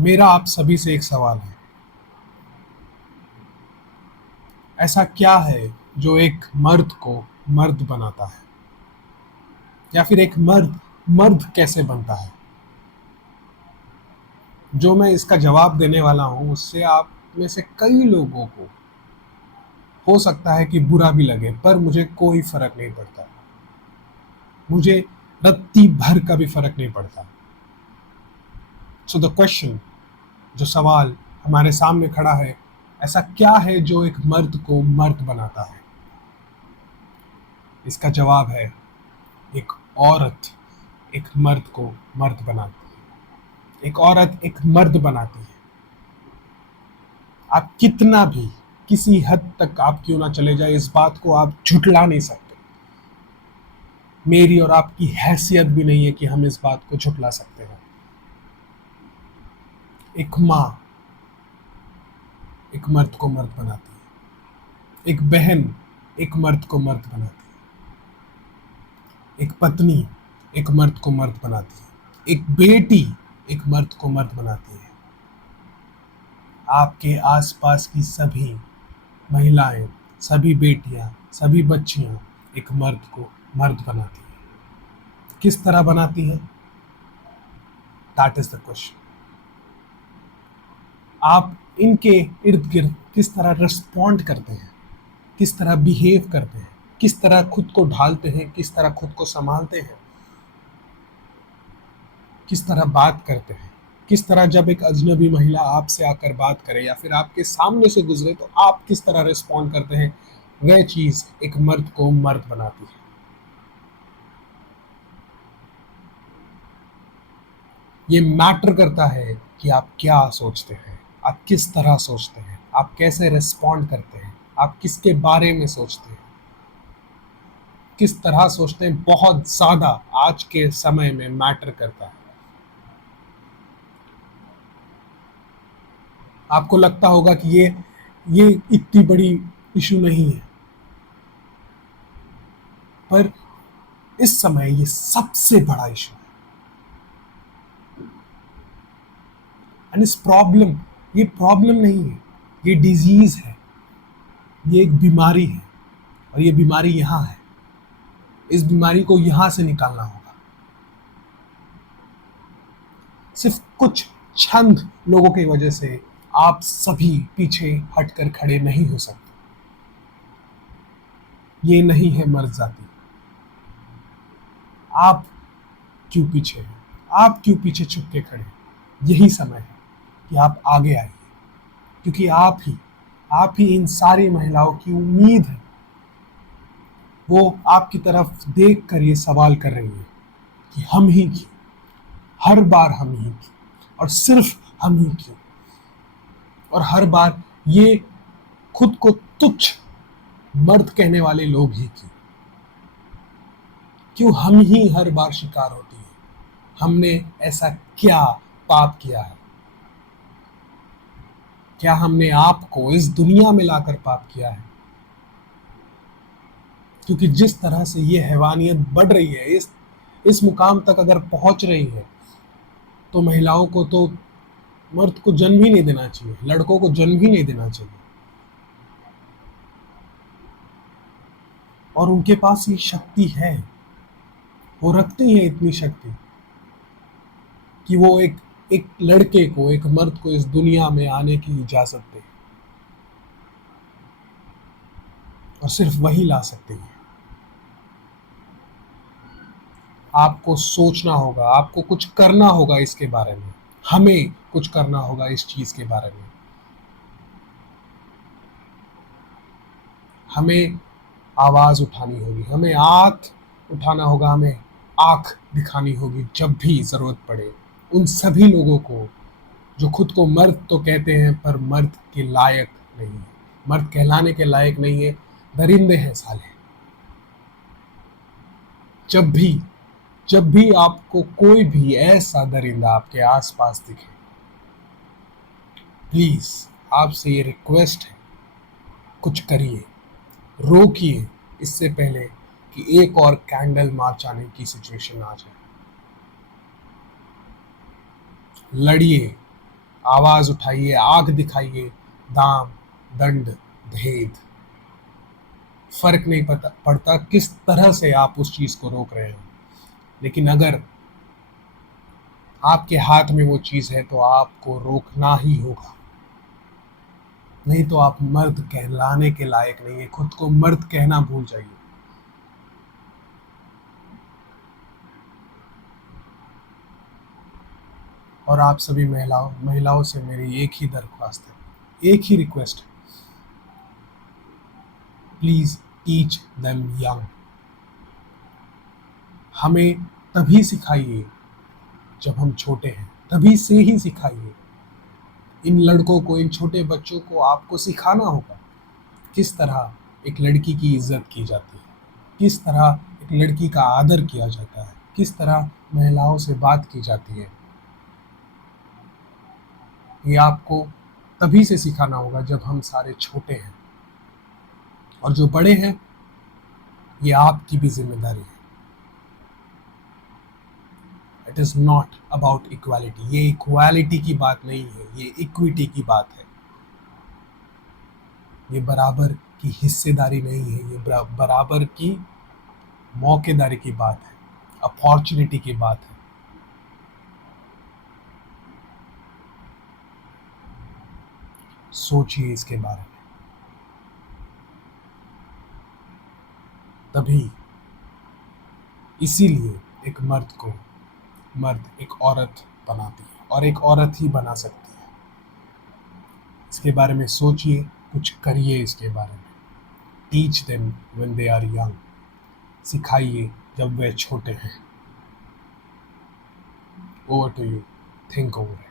मेरा आप सभी से एक सवाल है। ऐसा क्या है जो एक मर्द को मर्द बनाता है? या फिर एक मर्द मर्द कैसे बनता है? जो मैं इसका जवाब देने वाला हूं उससे आप में से कई लोगों को हो सकता है कि बुरा भी लगे, पर मुझे कोई फर्क नहीं पड़ता। मुझे रत्ती भर का भी फर्क नहीं पड़ता। सो द क्वेश्चन, जो सवाल हमारे सामने खड़ा है, ऐसा क्या है जो एक मर्द को मर्द बनाता है? इसका जवाब है, एक औरत एक मर्द को मर्द बनाती है। एक औरत एक मर्द बनाती है। आप कितना भी, किसी हद तक आप क्यों ना चले जाए, इस बात को आप झुठला नहीं सकते। मेरी और आपकी हैसियत भी नहीं है कि हम इस बात को झुठला सकते हैं। एक माँ एक मर्द को मर्द बनाती है। एक बहन एक मर्द को मर्द बनाती है। एक पत्नी एक मर्द को मर्द बनाती है। एक बेटी एक मर्द को मर्द बनाती है। आपके आसपास की सभी महिलाएं, सभी बेटियां, सभी बच्चियां एक मर्द को मर्द बनाती हैं। किस तरह बनाती हैं? That is the question. आप इनके इर्द गिर्द किस तरह रिस्पॉन्ड करते हैं, किस तरह बिहेव करते हैं, किस तरह खुद को ढालते हैं, किस तरह खुद को संभालते हैं, किस तरह बात करते हैं, किस तरह जब एक अजनबी महिला आपसे आकर बात करे या फिर आपके सामने से गुजरे तो आप किस तरह रिस्पॉन्ड करते हैं, वह चीज एक मर्द को मर्द बनाती है। ये मैटर करता है कि आप क्या सोचते हैं, आप किस तरह सोचते हैं, आप कैसे रिस्पॉन्ड करते हैं, आप किसके बारे में सोचते हैं, किस तरह सोचते हैं, बहुत ज्यादा आज के समय में मैटर करता है। आपको लगता होगा कि ये इतनी बड़ी इशू नहीं है, पर इस समय ये सबसे बड़ा इशू है। एंड इस प्रॉब्लम, ये प्रॉब्लम नहीं है, ये डिजीज है, ये एक बीमारी है। और ये बीमारी यहाँ है। इस बीमारी को यहां से निकालना होगा। सिर्फ कुछ चंद लोगों की वजह से आप सभी पीछे हटकर खड़े नहीं हो सकते। ये नहीं है मर्द जाति। आप क्यों पीछे हैं? आप क्यों पीछे छुप के खड़े हैं? यही समय है कि आप आगे आइए, क्योंकि आप ही इन सारी महिलाओं की उम्मीद है। वो आपकी तरफ देख कर ये सवाल कर रही है कि हम ही क्यों, हर बार हम ही क्यों, और सिर्फ हम ही क्यों, और हर बार ये खुद को तुच्छ मर्द कहने वाले लोग ही क्यों हम ही हर बार शिकार होती है? हमने ऐसा क्या पाप किया है? क्या हमने आपको इस दुनिया में लाकर पाप किया है? क्योंकि जिस तरह से ये हैवानियत बढ़ रही है, इस मुकाम तक अगर पहुंच रही है, तो महिलाओं को तो मर्द को जन्म ही नहीं देना चाहिए, लड़कों को जन्म ही नहीं देना चाहिए। और उनके पास ये शक्ति है, वो रखते हैं इतनी शक्ति कि वो एक एक लड़के को, एक मर्द को इस दुनिया में आने की इजाजत दे, और सिर्फ वही ला सकते हैं। आपको सोचना होगा, आपको कुछ करना होगा इसके बारे में, हमें कुछ करना होगा इस चीज के बारे में। हमें आवाज उठानी होगी, हमें आंख उठाना होगा, हमें आंख दिखानी होगी जब भी जरूरत पड़े उन सभी लोगों को जो खुद को मर्द तो कहते हैं पर मर्द के लायक नहीं है, मर्द कहलाने के लायक नहीं है, दरिंदे हैं साले। जब भी जब भी आपको कोई भी ऐसा दरिंदा आपके आसपास दिखे, प्लीज आपसे ये रिक्वेस्ट है, कुछ करिए, रोकिए, इससे पहले कि एक और कैंडल मार्च आने की सिचुएशन आ जाए। लड़िए, आवाज उठाइए, आग दिखाइए, दाम, दंड, भेद, फर्क नहीं पड़ता किस तरह से आप उस चीज को रोक रहे हैं। लेकिन अगर आपके हाथ में वो चीज है तो आपको रोकना ही होगा, नहीं तो आप मर्द कहलाने के लायक नहीं है। खुद को मर्द कहना भूल जाइए। और आप सभी महिलाओं से मेरी एक ही दरख्वास्त है, एक ही रिक्वेस्ट है, प्लीज टीच देम यंग। हमें तभी सिखाइए जब हम छोटे हैं, तभी से ही सिखाइए। इन लड़कों को, इन छोटे बच्चों को आपको सिखाना होगा किस तरह एक लड़की की इज्जत की जाती है, किस तरह एक लड़की का आदर किया जाता है, किस तरह महिलाओं से बात की जाती है। ये आपको तभी से सिखाना होगा जब हम सारे छोटे हैं। और जो बड़े हैं, ये आपकी भी जिम्मेदारी है। It is not about equality. ये इक्वालिटी की बात नहीं है, ये इक्विटी की बात है। ये बराबर की हिस्सेदारी नहीं है, ये बराबर की मौकेदारी की बात है, अपॉर्चुनिटी की बात है। सोचिए इसके बारे में, तभी, इसीलिए एक मर्द को मर्द एक औरत बनाती है और एक औरत ही बना सकती है। इसके बारे में सोचिए, कुछ करिए इसके बारे में। Teach them when they are young. सिखाइए जब वे छोटे हैं। Over to you, think over it.